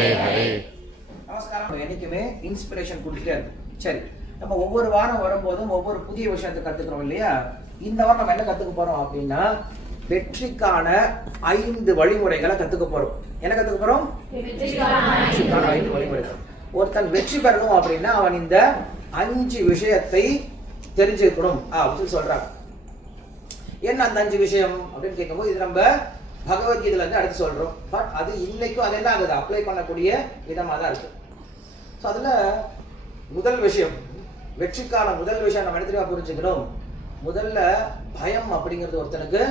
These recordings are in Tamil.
நமஸ்காரம். என்னைக்குமே இன்ஸ்பிரேஷன் கொடுத்துட்டே இருக்கு. சரி, நம்ம ஒவ்வொரு வாரம் வரும்போதும் ஒவ்வொரு புதிய விஷயத்தை கத்துக்கிறோம் இல்லையா? இந்த வாரம் நம்ம என்ன கத்துக்க போறோம் அப்படின்னா, வெற்றிக்கான 5 வழிமுறைகளை கத்துக்க போறோம். என்ன கத்துக்க போறோம்? வெற்றிக்கான 5 வழிமுறைகள். ஒருத்தன் வெற்றி பெறணும் அப்படின்னா அவன் இந்த 5 விஷயத்தை தெரிஞ்சுக்கணும் அப்படின்னு சொல்றாங்க. என்ன அந்த 5 விஷயம் அப்படின்னு கேட்கும்போது, இது நம்ம பகவத்கீதையில இருந்து அடுத்து சொல்றோம். பட் அது இன்னைக்கும் அது என்ன ஆகுது, அப்ளை பண்ணக்கூடிய விதமா தான் இருக்கு. ஸோ அதுல முதல் விஷயம், வெற்றிக்கான முதல் விஷயம் நம்ம எடுத்துக்கா புரிஞ்சுக்கணும். முதல்ல பயம் அப்படிங்கிறது ஒருத்தனுக்கு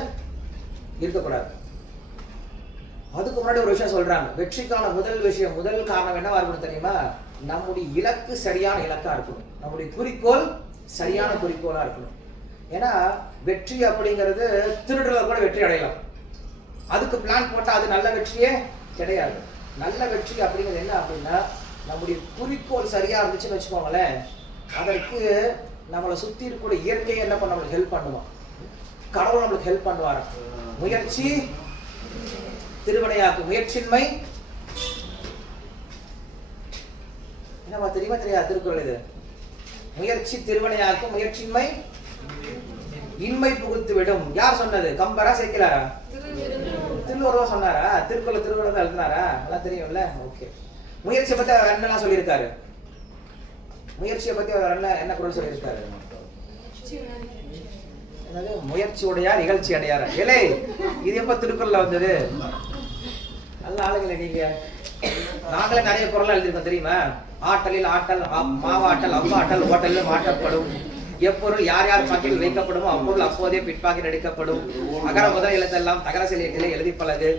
இருக்கக்கூடாது. அதுக்கு முன்னாடி ஒரு விஷயம் சொல்றாங்க. வெற்றிக்கான முதல் விஷயம், முதல் காரணம் என்னவா இருக்கணும் தெரியுமா? நம்முடைய இலக்கு சரியான இலக்கா இருக்கணும். நம்முடைய குறிக்கோள் சரியான குறிக்கோளா இருக்கணும். ஏன்னா வெற்றி அப்படிங்கிறது திருடுறத கூட வெற்றி அடையலாம். அதுக்கு பிளான் போட்டா அது நல்ல வெற்றியே கிடையாது. நல்ல வெற்றி அப்படிங்கிறது என்ன அப்படின்னா, நம்முடைய குறிக்கோள் சரியா இருந்துச்சுன்னு வச்சுக்கோங்களேன், அதற்கு நம்மளை சுத்தி இருக்கக்கூடிய இயற்கையை என்ன பண்ண நம்மளுக்கு ஹெல்ப் பண்ணுவோம். கடவுள் நம்மளுக்கு ஹெல்ப் பண்ணுவார். முயற்சி திருவினையாக்கும், முயற்சியின்மை என்னவா தெரியுமா தெரியாது திருக்குறள் இது. முயற்சி திருவினையாக்கும், முயற்சியின்மை இன்மை புகுத்து விடும். யார் சொன்னது? கம்பரா சேக்கிலாரா? திருவள்ளுவர் சொன்னாரா? திருக்குறள் எழுதினாரா? எல்லாம் தெரியும்ல. ஓகே, முயற்சியை பத்தி அவர் என்னெல்லாம் சொல்லியிருக்காரு? முயற்சியை பத்தி அவர் என்ன குறள் சொல்லியிருக்காரு? என்னது? முயற்சி உடையார் இகழ்ச்சி அடையார். ஏலே, இது எப்ப திருக்குறள்ல வந்தது? நல்ல ஆளுங்களே நீங்க. நாங்களே நிறைய குறள் எழுதிருக்கோம் தெரியுமா? ஆட்டலில் ஆட்டல், மாவாட்டல், அவ்வாட்டல், ஓட்டலில் மாட்டப்படும், எப்பொருள் யார் யார் பாக்கில் வைக்கப்படுமோ அப்பொருள் அப்போதே பிற்பாக்கில் எடுக்கப்படும், அகர முதல் எழுத்தெல்லாம் தகர சிலையிலே எழுதி பழகு.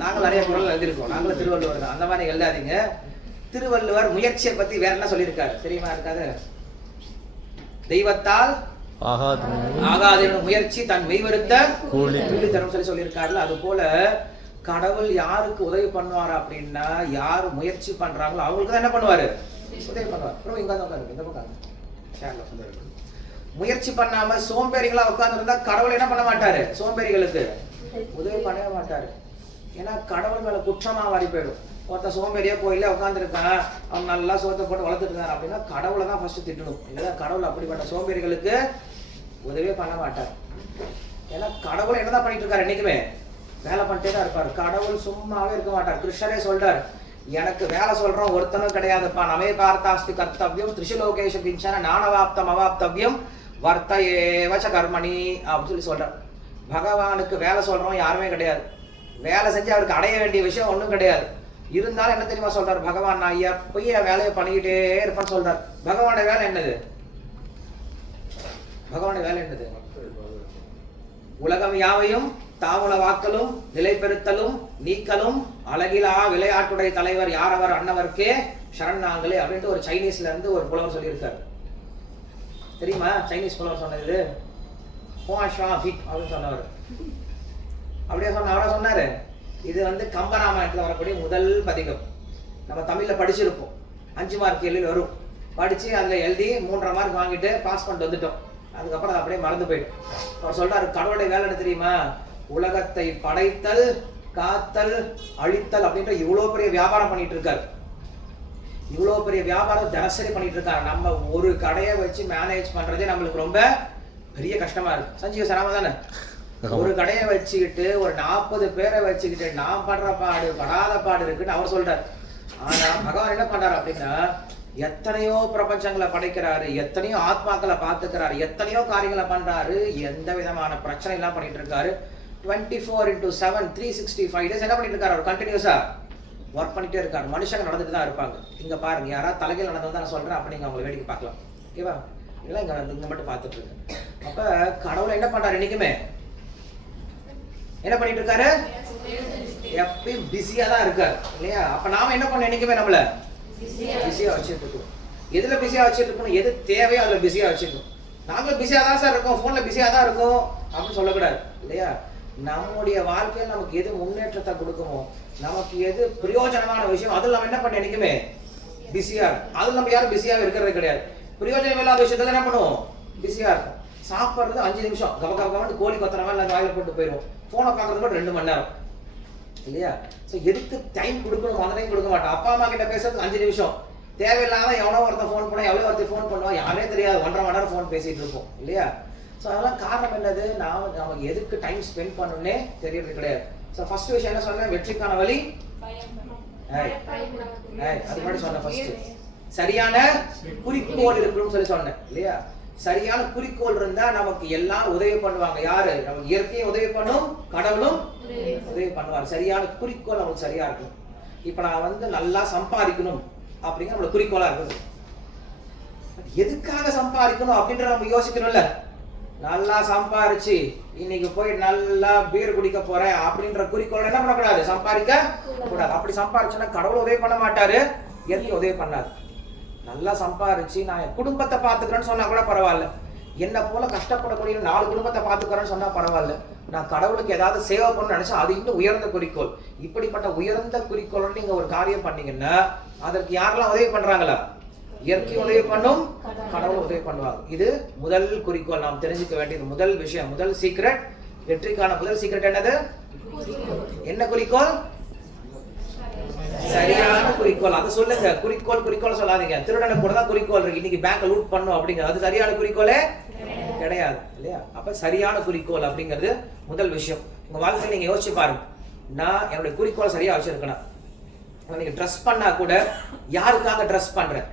நாங்கள் நிறைய குறள் எழுதியிருக்கோம். நாங்களும் திருவள்ளுவர் தான். அந்த மாதிரி எழுதாதீங்க. திருவள்ளுவர் முயற்சியை பத்தி வேற என்ன சொல்லியிருக்காரு தெரியுமா? இருக்காது. தெய்வத்தால் ஆகாத முயற்சி தன் மெய்வருத்த கூலி தரும் சொல்லியிருக்காருல. அது போல கடவுள் யாருக்கு உதவி பண்ணுவார் அப்படின்னா, யார் முயற்சி பண்றாங்களோ அவங்களுக்கு தான் என்ன பண்ணுவாரு? உதவி பண்ணுவார். இங்க இந்த பக்கம் முயற்சி பண்ணாம சோம்பேறிகளா உட்கார்ந்து இருந்தா கடவுள் என்ன பண்ண மாட்டாரு? சோம்பேறிகளுக்கு உதவி பண்ணவே மாட்டாரு. ஏன்னா கடவுள் மேல குற்றமா வாரி போயிடும். ஒருத்தன் சோம்பேறியா கோயில உட்காந்துருக்கான், அவன் நல்லா சோத்தை போட்டு வளர்த்துட்டு இருக்கான் அப்படின்னா கடவுளை தான் ஃபர்ஸ்ட் திட்டணும். இல்லையா? கடவுள் அப்படிப்பட்ட சோம்பேறிகளுக்கு உதவியே பண்ண மாட்டார். ஏன்னா கடவுள் என்னதான் பண்ணிட்டு இருக்காரு? என்னைக்குமே வேலை பண்ணிட்டே தான் இருப்பாரு. கடவுள் சும்மாவே இருக்க மாட்டார். கிருஷ்ணரே சொல்றாரு, எனக்கு வேலை சொல்றோம் ஒருத்தனும் கிடையாதுப்பா. நமே பார்த்தாஸ்தி கர்த்தவியம் திரிசுலோகேஷ கிஞ்சன நானவாப்தம் அவாப்தவியம் வர்த்தயேவச கர்மணி அப்படின்னு சொல்லி சொல்றார். பகவானுக்கு வேலை சொல்றோம் யாருமே கிடையாது. வேலை செஞ்சு அவருக்கு அடைய வேண்டிய விஷயம் ஒன்றும் கிடையாது. இருந்தாலும் என்ன தெரியுமா சொல்றாரு பகவான்? நான் எப்பயும் என் வேலையை பண்ணிக்கிட்டே இருப்பேன்னு சொல்றாரு. பகவானுடைய வேலை என்னது? பகவானுடைய வேலை என்னது? உலகம் யாவையும் தாமுல வாக்கலும் நிலை பெறுத்தலும் நீக்கலும் அழகிலா விளையாட்டுடைய தலைவர் யாரவர் அன்னவர்க்கே சரணாங்களே அப்படின்ட்டு ஒரு சைனீஸ்ல இருந்து ஒரு புலவர் சொல்லியிருக்காரு. தெரியுமா? சைனீஸ் புலவர் சொன்னது அப்படின்னு சொன்னவர். அப்படியே அவரா சொன்னாரு. இது கம்பராமாயணத்துல வரக்கூடிய முதல் பதிகம். நம்ம தமிழ்ல படிச்சிருப்போம். 5 மார்க் கேள்வி வரும். படிச்சு அதுல எழுதி 3.5 மார்க் வாங்கிட்டு பாஸ் பண்ணிட்டு வந்துட்டோம். அதுக்கப்புறம் அது அப்படியே மறந்து போயிடும். அவர் சொல்றாரு, கடவுளுடைய வேலை என்ன தெரியுமா? உலகத்தை படைத்தல், காத்தல், அழித்தல் அப்படின்ற இவ்வளவு பெரிய வியாபாரம் பண்ணிட்டு இருக்காரு. இவ்வளவு பெரிய வியாபாரம் தினசரி பண்ணிட்டு இருக்காரு. நம்ம ஒரு கடையை வச்சு மேனேஜ் பண்றதே நம்மளுக்கு ரொம்ப பெரிய கஷ்டமா இருக்கு. சஞ்சீவ சராம தானே? ஒரு கடையை வச்சுக்கிட்டு ஒரு 40 பேரை வச்சுக்கிட்டு நான் படுற பாடு படாத பாடு இருக்குன்னு அவர் சொல்றாரு. ஆனா பகவான் என்ன பண்றாரு அப்படின்னா, எத்தனையோ பிரபஞ்சங்களை படைக்கிறாரு, எத்தனையோ ஆத்மாக்களை பார்த்துக்கிறாரு, எத்தனையோ காரியங்களை பண்றாரு, எந்த விதமான பிரச்சனை எல்லாம் பண்ணிட்டு இருக்காரு. 24/7 365 days என்ன பண்ணிட்டு இருக்காரு? அவர் கண்டினியூஸா ஒர்க் பண்ணிட்டே இருக்காரு. மனுஷங்க நடந்துட்டு தான் இருப்பாங்க. இங்க பாருங்க, யாராவது தலைகள் நடந்தது நான் சொல்றேன், அப்ப நீங்க அவங்களை வேடிக்கை பார்க்கலாம். ஓகேவா? இதெல்லாம் இங்க மட்டும் பார்த்துட்டு இருக்கு. அப்ப கடவுளை என்ன பண்றாரு? இன்னைக்குமே என்ன பண்ணிட்டு இருக்காரு? எப்பயும் பிஸியா தான் இருக்காரு இல்லையா? அப்ப நாம என்ன பண்ண? என்னைக்குமே நம்மள பிஸியா வச்சுட்டு இருக்கோம். எதுல பிஸியா வச்சுட்டு இருக்கணும்? எது தேவையோ அதுல பிஸியா வச்சுக்கணும். நாங்களும் பிஸியா தான் சார் இருக்கோம், போன்ல பிஸியா தான் இருக்கும் அப்படின்னு சொல்லக்கூடாது இல்லையா? நம்முடைய வாழ்க்கையில் நமக்கு எது முன்னேற்றத்தை கொடுக்குமோ, நமக்கு எது பிரயோஜனமான விஷயம், அதில் நம்ம என்ன பண்ண என்னைக்குமே பிஸியா இருக்கும். அதில் நம்ம யாரும் பிஸியாக இருக்கிறது கிடையாது. பிரயோஜனம் இல்லாத விஷயத்துல என்ன பண்ணுவோம்? பிஸியா இருக்கும். சாப்பிட்றது 5 நிமிஷம் கப கபன்னு கோழி கொத்துற மாதிரி வாயில போட்டு போயிடும். போனை பார்க்கறது மட்டும் 2 மணி நேரம். இல்லையா? ஸோ எதுக்கு டைம் கொடுக்கணும், அந்த டைம் கொடுக்க மாட்டோம். அப்பா அம்மா கிட்ட பேசுறதுக்கு 5 நிமிஷம், தேவையில்லாம எவனோ ஒருத்தர் ஃபோன் பண்ண, எவ்வளோ ஒருத்தர் ஃபோன் பண்ணுவான், யாரே தெரியாது, 1.5 மணி நேரம் ஃபோன் பேசிட்டு இருப்போம் இல்லையா? ஸோ அதெல்லாம் காரணம் என்னது, நமக்கு எதுக்கு டைம் ஸ்பெண்ட் பண்ணணும்னே தெரியறது கிடையாது. ஸோ ஃபர்ஸ்ட் விஷயம் என்ன சொன்னேன், வெற்றிக்கான வழி அது மாதிரி சொன்னேன். ஃபர்ஸ்ட் சரியான குறிக்கோள் இருக்கணும்னு சொல்லி சொன்னேன் இல்லையா? சரியான குறிக்கோள் இருந்தா நமக்கு எல்லாம் உதவி பண்ணுவாங்க. யாரு? நமக்கு இயற்கையும் உதவி பண்ணும், கடவுளும் உதவி பண்ணுவார். சரியான குறிக்கோள் நமக்கு சரியா இருக்கும். இப்ப நான் நல்லா சம்பாதிக்கணும் அப்படிங்கிற நம்மளுக்கு குறிக்கோளா இருக்குது. எதுக்காக சம்பாதிக்கணும் அப்படின்ற நம்ம யோசிக்கணும்ல. நல்லா சம்பாரிச்சு இன்னைக்கு போய் நல்லா பீர் குடிக்க போறேன் அப்படின்ற குறிக்கோள் என்ன பண்ணக்கூடாது, சம்பாதிக்க கூடாது. அப்படி சம்பாரிச்சுன்னா கடவுள் உதவி பண்ண மாட்டாரு, இயற்கை உதவி பண்ணாது. நல்லா சம்பாரிச்சு நான் என் குடும்பத்தை பார்த்துக்கிறேன்னு சொன்னா கூட பரவாயில்ல, என்ன போல கஷ்டப்படக்கூடிய 4 குடும்பத்தை பார்த்துக்கிறேன்னு சொன்னா பரவாயில்ல, நான் கடவுளுக்கு ஏதாவது சேவை பண்ணணும்னு நினைச்சா அது இன்னும் உயர்ந்த குறிக்கோள். இப்படிப்பட்ட உயர்ந்த குறிக்கோளோட நீங்க ஒரு காரியம் பண்ணீங்கன்னா அதற்கு யாரெல்லாம் உதவி பண்றாங்களா? இயற்கை உதவி பண்ணும், கடவுள் உதவி பண்ணுவாங்க. இது முதல் குறிக்கோள். நாம் தெரிஞ்சுக்க வேண்டியது முதல் விஷயம், முதல் சீக்ரெட். வெற்றிக்கான முதல் சீக்ரெட் என்னது? என்ன குறிக்கோள்? சரியான குறிக்கோள். அது சொல்லுங்க. குறிக்கோள் சொல்லாதீங்க. திருடனை கூட தான் குறிக்கோள் இருக்கு, இன்னைக்கு பேங்க் லூட் பண்ணும் அப்படிங்க, அது சரியான குறிக்கோளே கிடையாது இல்லையா? அப்ப சரியான குறிக்கோள் அப்படிங்கிறது முதல் விஷயம். உங்க வாழ்க்கையை நீங்க யோசிச்சு பாருங்க. நான் என்னுடைய குறிக்கோள் சரியா வச்சிருக்கேன். நீங்க ட்ரெஸ் பண்ணா கூட யாருக்காக ட்ரெஸ் பண்றேன்?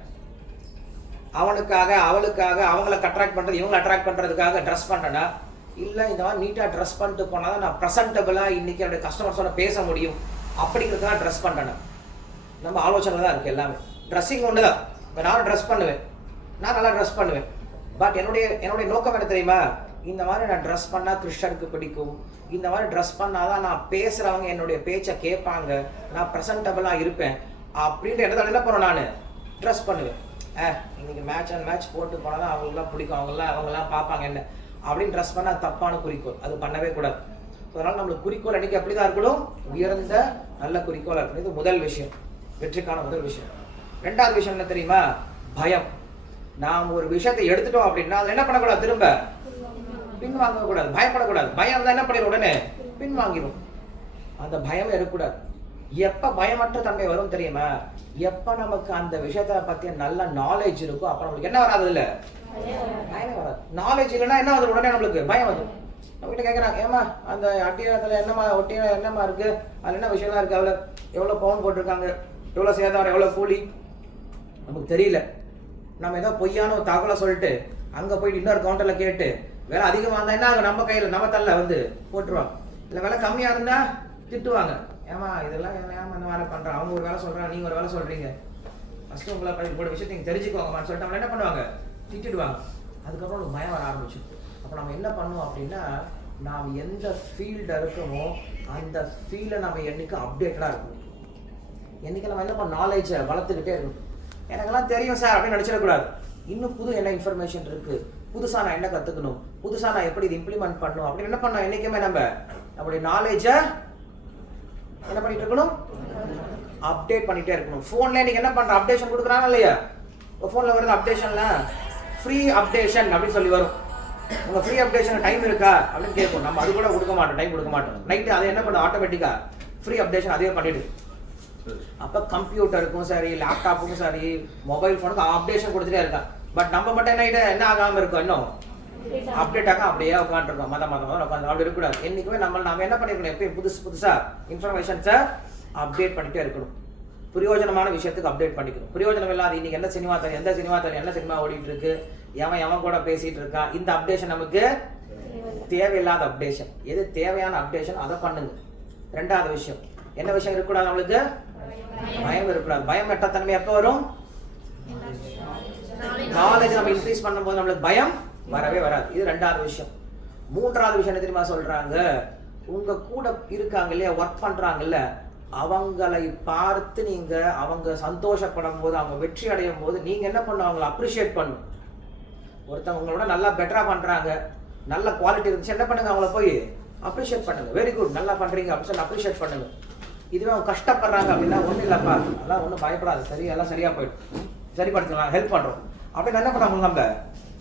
அவனுக்காக, அவளுக்காக, அவங்கள அட்ராக்ட் பண்றது, இவங்களை அட்ராக்ட் பண்றதுக்காக ட்ரெஸ் பண்றேன்னா இல்ல இந்த மாதிரி நீட்டா ட்ரெஸ் பண்ணிட்டு போனாதான் நான் ப்ரெசன்டபிளா இன்னைக்கு என்னுடைய கஸ்டமர்ஸோட பேச முடியும் அப்படிங்கிறதுக்காக ட்ரெஸ் பண்றேன். நம்ம ஆலோசனை தான் இருக்கு எல்லாமே. ட்ரெஸ்ஸிங் ஒன்று தான். இப்போ நானும் ட்ரெஸ் பண்ணுவேன், நான் நல்லா ட்ரெஸ் பண்ணுவேன். பட் என்னுடைய நோக்கம் என்ன தெரியுமா? இந்த மாதிரி நான் ட்ரெஸ் பண்ணால் கிறிஸ்டனுக்கு பிடிக்கும், இந்த மாதிரி ட்ரெஸ் பண்ணாதான் நான் பேசுகிறவங்க என்னுடைய பேச்சை கேட்பாங்க, நான் ப்ரெசன்டபிளாக இருப்பேன் அப்படின்ற என்ன பண்ணுவேன், நான் ட்ரெஸ் பண்ணுவேன். இன்னைக்கு மேட்ச் போட்டு போனால் தான் அவங்களுக்குலாம் பிடிக்கும், அவங்கெல்லாம் பார்ப்பாங்க என்ன அப்படின்னு ட்ரெஸ் பண்ணால் தப்பான குறிக்கோள். அது பண்ணவே கூடாது. அதனால நம்மளுக்கு குறிக்கோள் அன்னைக்கு அப்படி தான் இருக்கணும், உயர்ந்த நல்ல குறிக்கோளாக இருக்கணும். இது முதல் விஷயம், வெற்றிக்கான முதல் விஷயம். 2வது விஷயம் என்ன தெரியுமா? பயம். நாம் ஒரு விஷயத்தை எடுத்துட்டோம் அப்படின்னா அதில் என்ன பண்ணக்கூடாது, திரும்ப பின்வாங்க கூடாது, பயப்படக்கூடாது. பயம் இருந்தால் என்ன பண்ணிடும், உடனே பின்வாங்கிடும். அந்த பயம் இருக்கக்கூடாது. எப்ப பயமற்ற தன்மை வரும் தெரியுமா? எப்ப நமக்கு அந்த விஷயத்தை பத்திய நல்ல நாலேஜ் இருக்கும், அப்ப நம்மளுக்கு என்ன வராது, இல்ல பயமே வராது. நாலேஜ் இல்லைன்னா என்ன வந்து உடனே நம்மளுக்கு பயம் வந்து. நம்ம கிட்ட கேட்கறாங்க, ஏமா அந்த அட்டியத்துல என்னமா ஒட்டியா என்னமா இருக்கு, அது என்ன விஷயம்லாம் இருக்கு, அவ்வளோ எவ்வளோ பவுன் போட்டிருக்காங்க, எவ்வளோ சேதாரம், எவ்வளோ கூலி, நமக்கு தெரியல. நம்ம ஏதோ பொய்யான ஒரு தகவலை சொல்லிட்டு அங்கே போயிட்டு இன்னொரு கவுண்டரில் கேட்டு விலை அதிகமாக இருந்தால் என்ன ஆகும், நம்ம கையில் நம்ம தள்ள வந்து போட்டுருவாங்க. இல்லை விலை கம்மியாக இருந்தால் திட்டுவாங்க, ஏமா இதெல்லாம் ஏமா இந்த வேலை பண்ணுறான், அவங்க ஒரு வேலை சொல்கிறாங்க, நீங்கள் ஒரு வேலை சொல்கிறீங்க, ஃபஸ்ட்டு உங்களை போட விஷயத்தை நீங்கள் தெரிஞ்சுக்கோங்கம்மான்னு சொல்லிட்டு அவங்க என்ன பண்ணுவாங்க, திட்டிடுவாங்க. அதுக்கப்புறம் ஒரு பயம் வர ஆரம்பிச்சு. அப்போ நம்ம என்ன பண்ணுவோம் அப்படின்னா, நாம் எந்த ஃபீல்டில் இருக்கோமோ அந்த ஃபீல்டை நம்ம என்றைக்கு அப்டேட்டடாக இருக்கணும். என்றைக்கு நம்ம என்ன பண்ண நாலேஜை வளர்த்துக்கிட்டே இருக்கணும். எனக்கெல்லாம் தெரியும் சார் அப்படின்னு நினச்சிடக்கூடாது. இன்னும் புது என்ன இன்ஃபர்மேஷன் இருக்குது, புதுசாக நான் என்ன கற்றுக்கணும், புதுசாக நான் எப்படி இது இம்ப்ளிமெண்ட் பண்ணணும் அப்படின்னு என்ன பண்ணோம். என்றைக்குமே நம்மளுடைய நாலேஜை என்ன பண்ணிட்டு இருக்கணும், அப்டேட் பண்ணிகிட்டே இருக்கணும். ஃபோனில் இன்றைக்கி என்ன பண்ணுறோம், அப்டேஷன் கொடுக்குறாங்க இல்லையா? இப்போ ஃபோனில் வருது அப்டேஷனில் ஃப்ரீ அப்டேஷன் அப்படின்னு சொல்லி வரும். உங்கள் ஃப்ரீ அப்டேஷன் டைம் இருக்கா அப்படின்னு கேட்கும். நம்ம அது கூட கொடுக்க மாட்டோம், டைம் கொடுக்க மாட்டோம். நைட்டு அதை என்ன பண்ணும், ஆட்டோமேட்டிக்காக ஃப்ரீ அப்டேஷன் அதே பண்ணிவிடு. அப்போ கம்ப்யூட்டருக்கும் சரி, லேப்டாப்புக்கும் சரி, மொபைல் ஃபோனுக்கும் அப்டேஷன் கொடுத்துட்டே இருக்கான். பட் நம்ம மட்டும் என்ன ஆகாமல் இருக்கோம், இன்னும் அப்டேட் ஆக அப்படியே உட்காந்துருக்கோம். மதம் உட்காந்து அப்படி இருக்கக்கூடாது. என்றைக்குமே நம்ம என்ன பண்ணிருக்கணும், எப்பயும் புதுசாக இன்ஃபர்மேஷன்ஸை அப்டேட் பண்ணிகிட்டே இருக்கணும். பிரயோஜனமான விஷயத்துக்கு அப்டேட் பண்ணிக்கணும். பிரயோஜனம் இல்லாத இன்னைக்கு எந்த சினிமா தெரியும், என்ன சினிமா ஓடிட்டு இருக்கு, எவன் கூட பேசிட்டு இருக்கான், இந்த அப்டேஷன் நமக்கு தேவையில்லாத அப்டேஷன். எது தேவையான அப்டேஷன் அதை பண்ணுங்க. 2வது விஷயம் என்ன விஷயம் இருக்கக்கூடாது, நம்மளுக்கு பயம் இருக்கக்கூடாது. பயம் எட்டத்தன்மை எப்போ வரும், நாலேஜ் நம்ம இன்க்ரீஸ் பண்ணும்போது நம்மளுக்கு பயம் வரவே வராது. இது 2வது விஷயம். 3வது விஷயம் என்ன தெரியுமா சொல்றாங்க, உங்க கூட இருக்காங்க இல்லையா, ஒர்க் பண்றாங்கல்ல, அவங்களை பார்த்து நீங்க அவங்க சந்தோஷப்படும் போது, அவங்க வெற்றி அடையும் போது நீங்க என்ன பண்ணும், அவங்களை அப்ரிஷியேட் பண்ணும். ஒருத்தவங்க உங்களோட நல்லா பெட்டரா பண்றாங்க, நல்ல குவாலிட்டி இருந்துச்சு, என்ன பண்ணுங்க, அவங்கள போய் அப்ரிஷியேட் பண்ணுங்க. வெரி குட், நல்லா பண்றீங்க அப்படின்னு சொல்லி அப்ரிஷியேட் பண்ணுங்க. இதுவே அவங்க கஷ்டப்படுறாங்க அப்படின்னா, ஒன்றும் இல்லப்பா, அதெல்லாம் ஒன்றும் பயப்படாது, சரி எல்லாம் சரியா போயிடும், சரிப்படுத்தலாம், ஹெல்ப் பண்றோம் அப்படின்னு என்ன பண்ணுறாங்க, நம்ம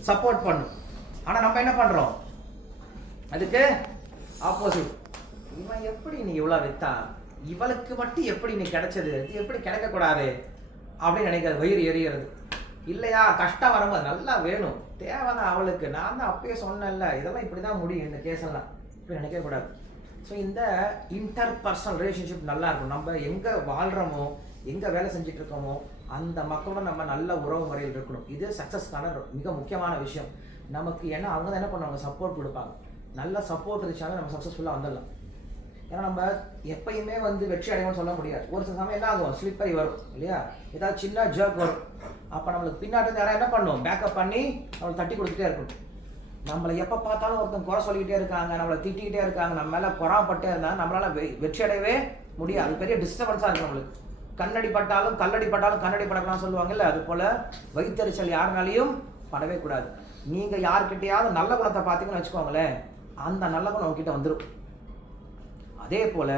சப்போர்ட் பண்ணும். ஆனா நம்ம என்ன பண்றோம், அதுக்கு ஆப்போசிட். இவன் எப்படி நீ இவ்வளோ வித்தான், இவளுக்கு மட்டும் எப்படி நீ கிடைச்சது, இது எப்படி கிடைக்கக்கூடாது அப்படின்னு நினைக்கிறது, வயிறு எரிகிறது இல்லையா. கஷ்டம் வரும்போது நல்லா வேணும், தேவைதான் அவளுக்கு. நான் தான் அப்பயே சொன்னேன்ல, இதெல்லாம் இப்படி தான் முடியும் இந்த கேஸெல்லாம், இப்படி நினைக்கக்கூடாது. ஸோ இந்த இன்டர்பர்சனல் ரிலேஷன்ஷிப் நல்லா இருக்கும். நம்ம எங்கே வாழ்கிறோமோ, எங்கே வேலை செஞ்சுட்டு இருக்கோமோ, அந்த மக்களோட நம்ம நல்ல உறவு முறையில் இருக்கணும். இது சக்ஸஸ்க்கான மிக முக்கியமான விஷயம் நமக்கு. ஏன்னா அவங்க தான் என்ன பண்ணுவாங்க, சப்போர்ட் கொடுப்பாங்க. நல்ல சப்போர்ட் இருந்துச்சாலும் நம்ம சக்ஸஸ்ஃபுல்லாக வந்துடலாம். ஏன்னா நம்ம எப்பயுமே வெற்றி அடையணும்னு சொல்ல முடியாது. ஒரு சில சமயம் என்ன ஆகும், ஸ்லிப்பரி வரும் இல்லையா, ஏதாவது சின்ன ஜர்க் வரும். அப்போ நம்மளுக்கு பின்னாடி யாராவது என்ன பண்ணும், பேக்கப் பண்ணி நம்மளை தட்டி கொடுத்துட்டே இருக்கணும். நம்மளை எப்போ பார்த்தாலும் ஒருத்தன் குறை சொல்லிக்கிட்டே இருக்காங்க, நம்மளை திட்டிக்கிட்டே இருக்காங்க, நம்ம மேலே பொறாமப்பட்டே இருந்தால் நம்மளால வெற்றி அடையவே முடியாது. அது பெரிய டிஸ்டர்பன்ஸாக இருக்கும் நம்மளுக்கு. கண்ணடி பட்டாலும் கண்ணடி படக்கலாம் சொல்லுவாங்கல்ல, அது போல் வயிற்றறிச்சல் யாருனாலையும் படவே கூடாது. நீங்கள் யார்கிட்டையாவது நல்ல குணத்தை பார்த்தீங்கன்னு வச்சுக்கோங்களேன், அந்த நல்ல குணம் உங்ககிட்ட வந்துடும். அதே போல்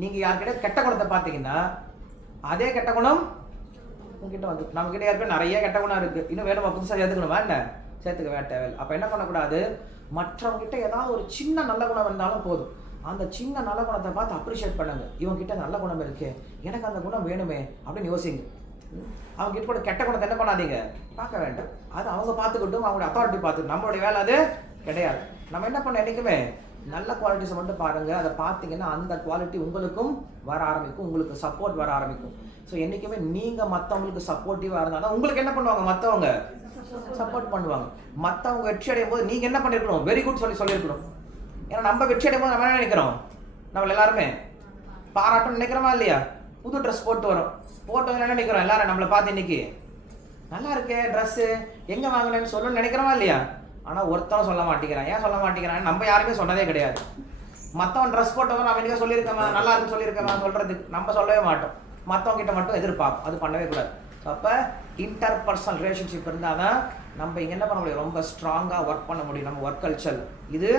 நீங்கள் யார்கிட்ட கெட்ட குணத்தை பார்த்தீங்கன்னா அதே கெட்ட குணம் உங்ககிட்ட வந்து. நம்மகிட்ட யாருக்கும் நிறைய கெட்ட குணம் இருக்குது, இன்னும் வேணுமா புதுசாக சேர்த்துக்கணுமா, என்ன சேர்த்துக்க தேவையில்லை. அப்போ என்ன பண்ணக்கூடாது, மற்றவங்ககிட்ட ஏதாவது ஒரு சின்ன நல்ல குணம் இருந்தாலும் போதும், அந்த சின்ன நல்ல குணத்தை பார்த்து அப்ரிஷியேட் பண்ணுங்க. இவங்ககிட்ட நல்ல குணம் இருக்கு, எனக்கு அந்த குணம் வேணுமே அப்படின்னு யோசிங்க. அவங்க கிட்ட கூட கெட்ட குணத்தை என்ன பண்ணாதீங்க, பார்க்க வேண்டாம். அது அவங்க பார்த்துக்கிட்டும், அவங்களோட அத்தாரிட்டி பார்த்துக்கிட்டும், நம்மளுடைய வேலை அது கிடையாது. நம்ம என்ன பண்ண என்றைக்குமே நல்ல குவாலிட்டிஸை மட்டும் பாருங்க. அதை பார்த்தீங்கன்னா அந்த குவாலிட்டி உங்களுக்கும் வர ஆரம்பிக்கும், உங்களுக்கு சப்போர்ட் வர ஆரம்பிக்கும். ஸோ என்றைக்குமே நீங்கள் மற்றவங்களுக்கு சப்போர்ட்டிவாக இருந்தால் தான் உங்களுக்கு என்ன பண்ணுவாங்க, மற்றவங்க சப்போர்ட் பண்ணுவாங்க. மற்றவங்க வெற்றி அடையும் போது நீங்கள் என்ன பண்ணிருக்கணும், வெரி குட் சொல்லியிருக்கணும். ஏன்னா நம்ம வெற்றி அடையும் போது நம்ம என்ன நினைக்கிறோம், நம்ம எல்லாருமே பாராட்டம் நினைக்கிறோமா இல்லையா. புது ட்ரெஸ் போட்டு என்ன நினைக்கிறோம், எல்லாரும் நம்மளை பார்த்து இன்னைக்கு நல்லா இருக்கே ட்ரெஸ்ஸு, எங்கே வாங்கினேன்னு சொல்லணும்னு நினைக்கிறோமா இல்லையா. ஆனால் ஒருத்தரும் சொல்ல மாட்டேங்கிறான். ஏன் சொல்ல மாட்டேங்கிறான், நம்ம யாருமே சொன்னதே கிடையாது. மற்றவன் ட்ரெஸ் போட்டவன் நம்ம எங்கே சொல்லியிருக்கமா, நல்லா இருக்குன்னு சொல்லியிருக்கமா சொல்கிறதுக்கு நம்ம சொல்லவே மாட்டோம். மற்றவங்க கிட்ட மட்டும் எதிர்பார்ப்போம், அது பண்ணவே கூடாது. அப்போ இன்டர்பர்சனல் ரிலேஷன்ஷிப் இருந்தால் தான் நம்ம இங்கே என்ன பண்ண முடியும், ரொம்ப ஸ்ட்ராங்காக ஒர்க் பண்ண முடியும் நம்ம ஒர்க் கல்ச்சர். இது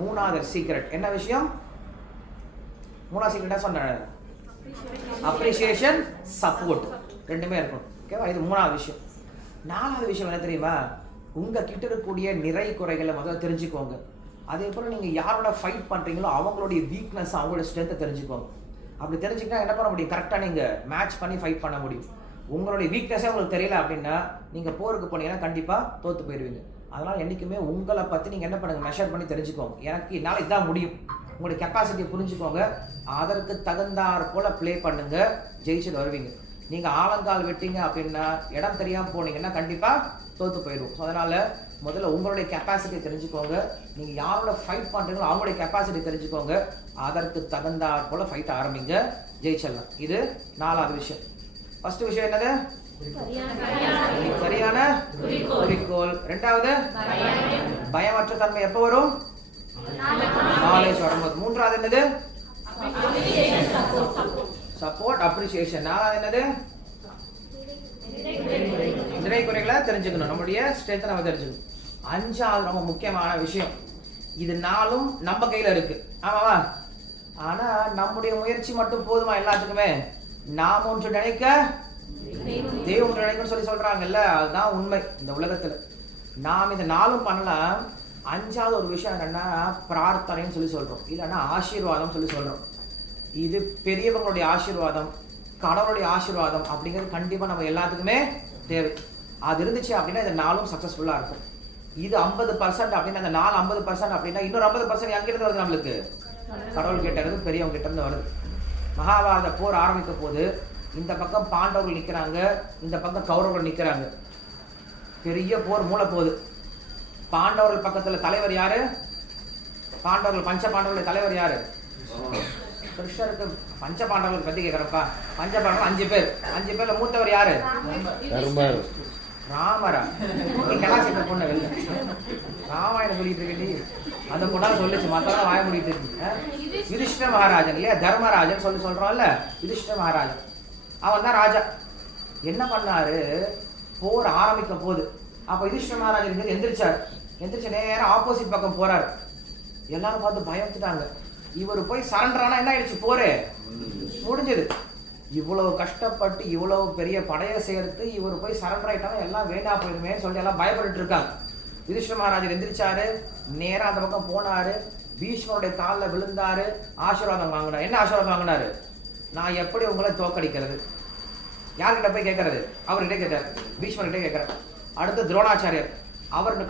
மூணாவது சீக்ரெட். என்ன விஷயம், மூணாவது சீக்ரெட்டாக சொன்னேன், அப்ரிசியேஷன் சப்போர்ட் ரெண்டுமே இருக்கும். ஓகேவா, இது மூணாவது விஷயம். நாலாவது விஷயம் என்ன தெரியுமா, உங்கள் கிட்ட இருக்கக்கூடிய நிறை குறைகளை முதல்ல தெரிஞ்சுக்கோங்க. அதே போல் நீங்கள் யாரோட ஃபைட் பண்ணுறீங்களோ அவங்களுடைய வீக்னஸ், அவங்களோட ஸ்ட்ரென்த்தை தெரிஞ்சுக்கோங்க. அப்படி தெரிஞ்சுக்கிட்டா என்ன பண்ண முடியும், கரெக்டாக நீங்கள் மேட்ச் பண்ணி ஃபைட் பண்ண முடியும். உங்களுடைய வீக்னஸே உங்களுக்கு தெரியல அப்படின்னா நீங்கள் போருக்கு போனீங்கன்னா கண்டிப்பாக தோற்று போயிடுவீங்க. அதனால் என்றைக்குமே உங்களை பற்றி நீங்கள் என்ன பண்ணுங்கள், மெஷர் பண்ணி தெரிஞ்சுக்கோங்க. எனக்கு என்னால் இதான் முடியும், உங்களுடைய கெப்பாசிட்டியை புரிஞ்சுக்கோங்க. அதற்கு தகுந்தாற் போல் ப்ளே பண்ணுங்கள், ஜெயிச்சுட்டு வருவீங்க. நீங்கள் ஆழங்கால் விட்டீங்க அப்படின்னா, இடம் தெரியாமல் போனீங்கன்னா கண்டிப்பாக தோற்று போயிடும். ஸோ அதனால் முதல்ல உங்களுடைய கெப்பாசிட்டி தெரிஞ்சுக்கோங்க. நீங்கள் யாரோட ஃபைட் பண்ணுறீங்களோ அவங்களுடைய கெப்பாசிட்டி தெரிஞ்சுக்கோங்க. அதற்கு தகுந்தாற் போல் ஃபைட் ஆரம்பிங்க, ஜெயிச்சிடலாம். இது நாலாவது விஷயம். ஃபர்ஸ்ட் விஷயம் என்னது, சரியான குறிக்கோள். ரெண்டாவது பயமற்ற தன்மை எப்போ வரும், நாலேஜ் வரும்போது. மூன்றாவது என்னது, சப்போர்ட் அப்ரிசியேஷன். நாலாவது என்னது, நிறை குறைகளை தெரிஞ்சுக்கணும், நம்மளுடைய ஸ்ட்ரென்த்தை நம்ம தெரிஞ்சுக்கணும். அஞ்சாவது ரொம்ப முக்கியமான விஷயம், இது நாலும் நம்ம கையில் இருக்கு, ஆமாவா. ஆனால் நம்முடைய முயற்சி மட்டும் போதுமா எல்லாத்துக்குமே, நாம் ஒன்று நினைக்க தெய்வம் ஒன்று நினைக்கணும்னு சொல்றாங்கல்ல, அதுதான் உண்மை இந்த உலகத்தில். நாம் இந்த நாளும் பண்ணலாம். அஞ்சாவது ஒரு விஷயம் என்னன்னா பிரார்த்தனைன்னு சொல்றோம், இல்லைன்னா ஆசீர்வாதம் சொல்றோம். இது பெரியவங்களுடைய ஆசீர்வாதம், கடவுளுடைய ஆசீர்வாதம் அப்படிங்கிறது கண்டிப்பாக நம்ம எல்லாத்துக்குமே தேவை. அது இருந்துச்சு அப்படின்னா இந்த நாளும் சக்ஸஸ்ஃபுல்லாக இருக்கும். இது 50% அப்படின்னா, அந்த 50% அப்படின்னா இன்னொரு 50% எங்கிருந்து வருது, நம்மளுக்கு கடவுள் கிட்ட இருந்து, பெரியவங்க கிட்ட இருந்து வருது. மகாபாரத போர் ஆரம்பிக்க போது இந்த பக்கம் பாண்டவர்கள் நிற்கிறாங்க, இந்த பக்கம் கௌரவர்கள் நிற்கிறாங்க. பெரிய போர் மூளை போகுது. பாண்டவர்கள் பக்கத்தில் தலைவர் யாரு, பாண்டவர்கள் பஞ்ச பாண்டவர்கள் தலைவர் யாரு, கிருஷ்ணருக்கு. பஞ்ச பாண்டவர்கள் பற்றி கேட்குறப்பா, பஞ்ச பாண்டவர்கள் 5 பேர். 5 பேர்ல மூத்தவர் யாரு, ராமரா. கலாசிட்ட பொண்ணு வெளில ராமாயணம் சொல்லிட்டு இருக்கி, அந்த பொண்ணால சொல்லிச்சு, மற்றவங்க வாய முடிட்டு இருக்கு. யுதிஷ்டிர மகாராஜன் இல்லையா, தர்மராஜன் சொல்றோம்ல, யுதிஷ்டிர மகாராஜன் அவன் தான் ராஜா. என்ன பண்ணாரு, போர் ஆரம்பிக்க போகுது. அப்போ யுதிஷ்டிர மகாராஜன் எந்திரிச்சு நேரம் ஆப்போசிட் பக்கம் போறாரு. எல்லாரும் பார்த்து பயந்துட்டாங்க. இவர் போய் சரண்டர் ஆனா என்ன ஆயிடுச்சு, போரே முடிஞ்சது. இவ்வளவு கஷ்டப்பட்டு இவ்வளவு பெரிய படையை சேர்த்து இவர் போய் சரண்டர் ஆயிட்டாலும் எல்லாம் வேண்டா போயிருமே சொல்லி எல்லாம் பயப்பட்டு இருக்காங்க. யுதிஷ்டிர மகாராஜர் எந்திரிச்சாரு, நேரா அந்த பக்கம் போனாரு, பீஷ்மருடைய காலில் விழுந்தாரு, ஆசீர்வாதம் வாங்கினார். என்ன ஆசீர்வாதம் வாங்கினாரு, நான் எப்படி உங்களை தோக்கடிக்கிறது? யார்கிட்ட போய் கேட்கறது? அவர்கிட்ட கேட்கிறார், பீஷ்மர்கிட்ட கேட்கிறார். அடுத்து துரோணாச்சாரியர், அவருக்கு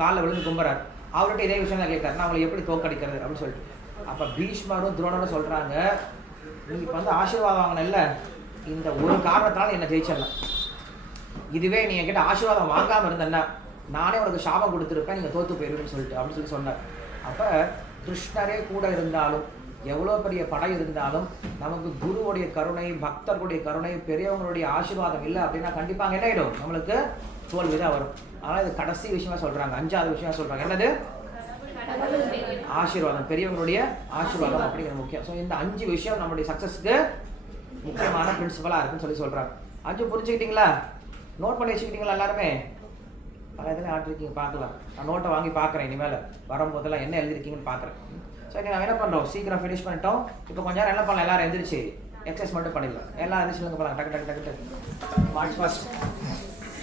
காலில் விழுந்து கும்புறார். அவர்கிட்ட இதே விஷயம் தான் கேட்கிறார், நான் அவங்களை எப்படி தோக்கடிக்கிறது அப்படின்னு சொல்லிட்டு. அப்போ பீஷ்மரும் துரோணரும் சொல்றாங்க, நீ இப்போ வந்து ஆசீர்வாதம் வாங்கினல்ல, இந்த ஒரு காரணத்தால என்னை ஜெயிச்சிடலாம். இதுவே நீ என்கிட்ட ஆசீர்வாதம் வாங்காமல் இருந்தேன்னா நானே உனக்கு சாபம் கொடுத்துருப்பேன், நீங்கள் தோற்று போயிருன்னு சொல்லிட்டு அப்படின்னு சொல்லி சொன்னார். அப்போ கிருஷ்ணரே கூட இருந்தாலும், எவ்வளோ பெரிய படை இருந்தாலும், நமக்கு குருவுடைய கருணை, பக்தர்களுடைய கருணை, பெரியவங்களுடைய ஆசீர்வாதம் இல்லை அப்படின்னா கண்டிப்பாக என்ன ஆகிடும், நம்மளுக்கு தோல்வி தான் வரும். ஆனால் இது கடைசி விஷயமா சொல்கிறாங்க, 5வது விஷயமா சொல்கிறாங்க. என்னது? ஆசீர்வாதம், பெரியவங்களுடைய ஆசீர்வாதம் அப்படிங்கிற முக்கியம். ஸோ இந்த 5 விஷயம் நம்மளுடைய சக்ஸஸ்க்கு முக்கியமான பிரின்சிபலாக இருக்குன்னு சொல்லி சொல்கிறாங்க. 5 புரிஞ்சுக்கிட்டீங்களா? நோட் பண்ணி வச்சுக்கிட்டீங்களா எல்லாருமே? பல இதில் ஆட்டிருக்கீங்க, பார்க்கலாம். நான் நோட்டை வாங்கி பார்க்குறேன், இனிமேல் வரும்போதெல்லாம் என்ன எழுதிருக்கீங்கன்னு பார்க்குறேன். ஸோ இங்கே நம்ம என்ன பண்ணுறோம், சீக்கிரம் ஃபினிஷ் பண்ணிட்டோம். இப்போ கொஞ்சம் நேரம் என்ன பண்ணலாம், எல்லாரும் எந்திரிச்சு எக்ஸசைஸ் மட்டும் பண்ணிடலாம். எல்லாம் எந்திரிச்சு போகலாம், டக்கு டக்கு டக்கு டக்கு. What's first.